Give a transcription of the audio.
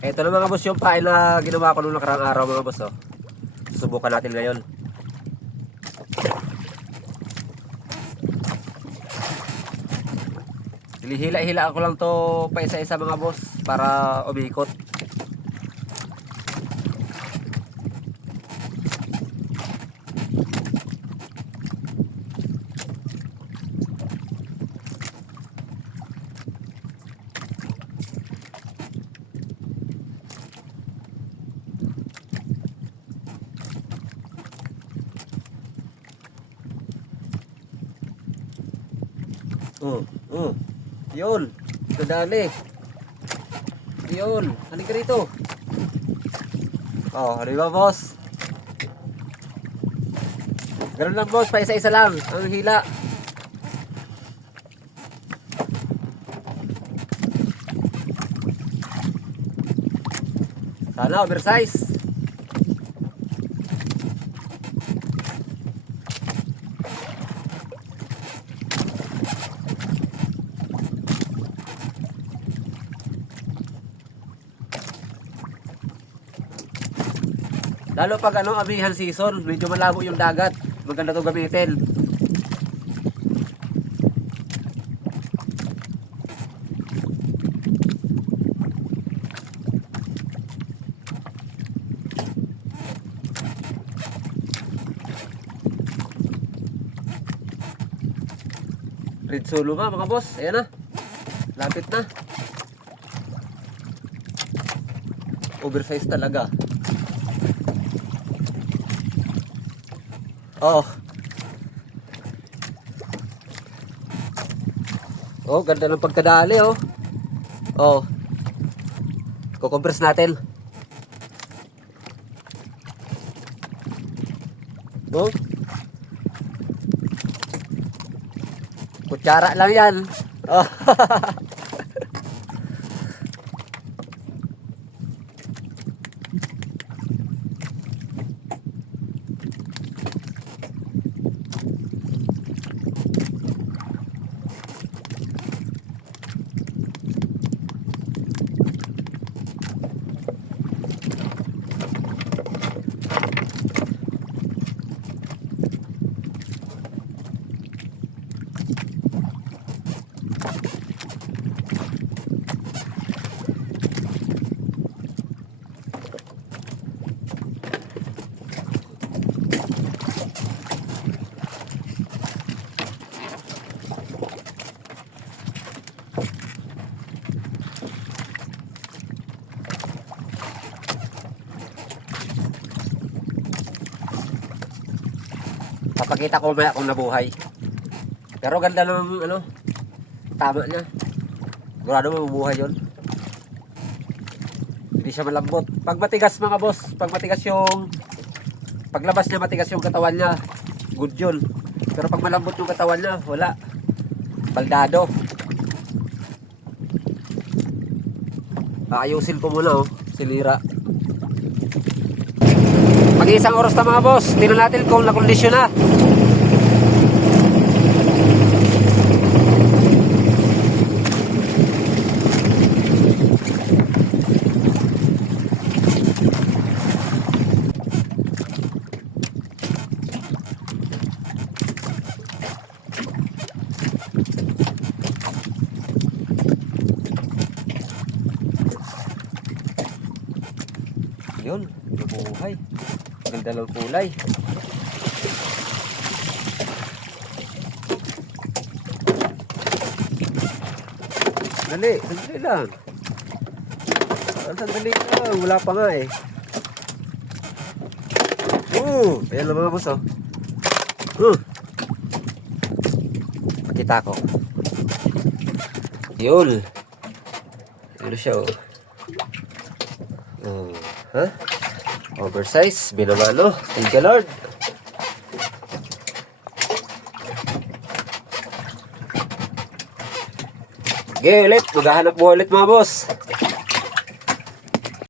Ito na mga boss yung pain na ginawa ko nung nakarang araw mga boss. Oh. Susubukan natin ngayon. Hila-hila ko lang to pa isa-isa mga boss para umikot. Yun. Kadali. Yun. Halika rito. Oh, di ba boss? Ganun lang boss, pa isa-isa lang ang hila. Sana oversize. Lalo pag amihan season, medyo malabo yung dagat. Maganda to gamitin. Red solo nga mga boss. Ayan na. Lapit na. Oversize talaga. Oh. Oh, ganda ng pagkadali oh. Oh. Kukompress natin. Oh. Kutsara lang yan. Oh. Papakita ko maya kung nabuhay. Pero ganda ng tama niya. Sigurado mabubuhay yun. Hindi siya malambot. Pag matigas mga boss, pag matigas yung paglabas niya, matigas yung katawan niya, good yun. Pero pag malambot yung katawan niya, wala. Baldado. Ayusin ko muna sinira. Mag-iisang oras na mga boss. Tingnan natin kung nakondisyon na. Yun, nabuhay. Ganda ng kulay. Dali, sandali lang. Sandali lang, wala pa nga eh. Ayan lang mga boss Pakita ko. Yun. Ano siya Oversize, binamano. Thank you Lord. Okay, ulit. Maghahanap mo ulit mga boss.